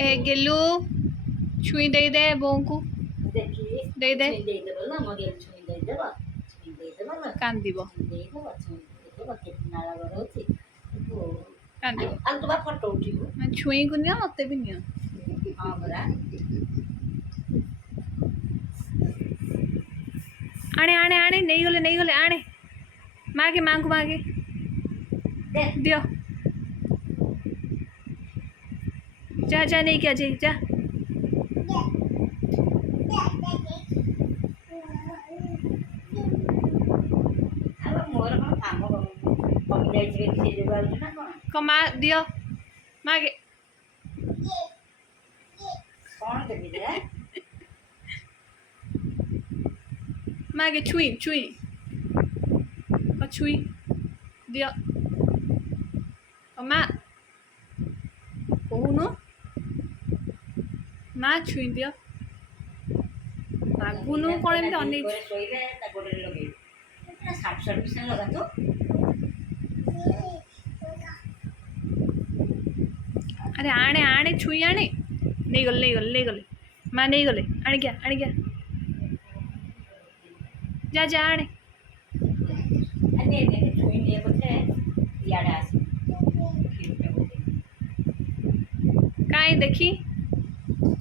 ए गेलू छुई दे दे बों को देखिए दे दे छुई दे देबो ना मोगे छुई दे देबो छुई दे देबो ना कांदिबो छुई दे देबो छुई दे देबो कितना लगा रहउची ओ कांदिबो अल तो फोटो उठिबो मैं छुई को नियो मते भी नियो हां बरा आने आने आने नहीं गले आने मागे मांगू मागे दे दियो जा जा नहीं क्या जी जा अब मोर कोन काम कमी जाई छे से जोगाड़ ना कोन कमा दियो मागे कोन देबी दे मागे छुई छुई छुई दियो कमा कहूनु माँ छुई दियो मागुनु कौन एमती अनेक सोइले ता गोडे लगे इतना 60% लगा तो अरे आने आने छुई आने नहीं गले माँ नहीं गले आने क्या जा जा आने अन्य ने छुई लिए बोले याडा आसी काई देखी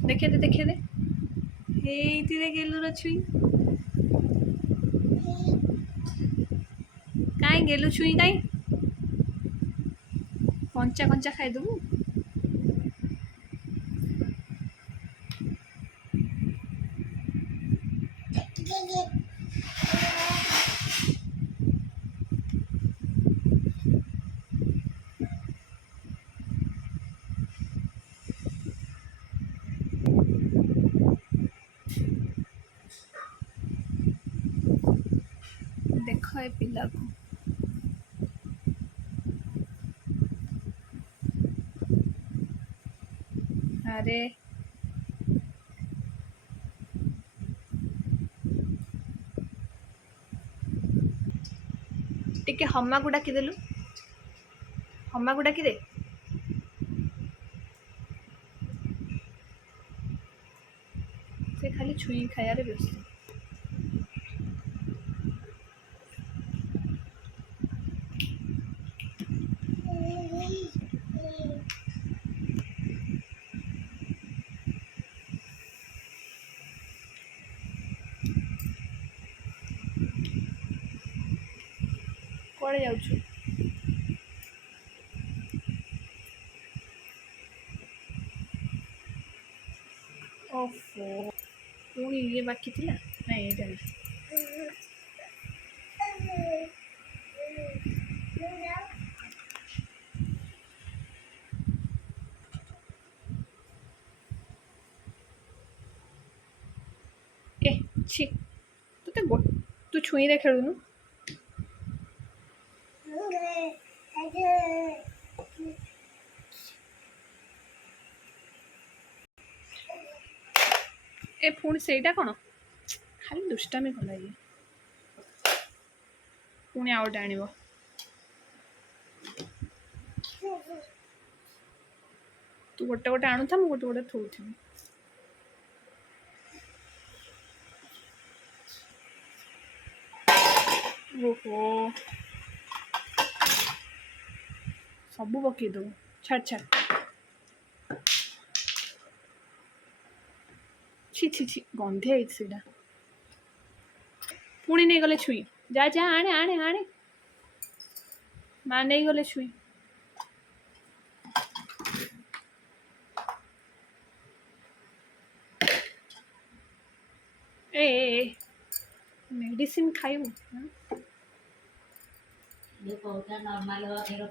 देखे दे हेती दे गेलु र छुई काई गेलु छुई काई कंचा कंचा खाई दबु देख ए पिला को अरे टिके हम्मा को डाकी देलु हम्मा को डाकी दे से खाली छुई खायारे व्यस्त कुआड़े जाउछु ओफो पुणी ये बाकी थिला नहीं ये नहीं ए छी तू छुई दे खेलुनु ए पुणी सेटा कौन खाली दुष्टामी कला ये पुणी आउट आनिबो तू गोटे गोटे आणु था मु गोटे गोटे थोउथि ओहो सबू पकई दो छाड़ छाड़ छी छी छी गंधे आई सीधा पुणी नहीं गले छुई जा जा आने आने आने माँ नहीं गले छुई ए मेडिसिन खाइबु ये पौधा नॉर्मल हो एरो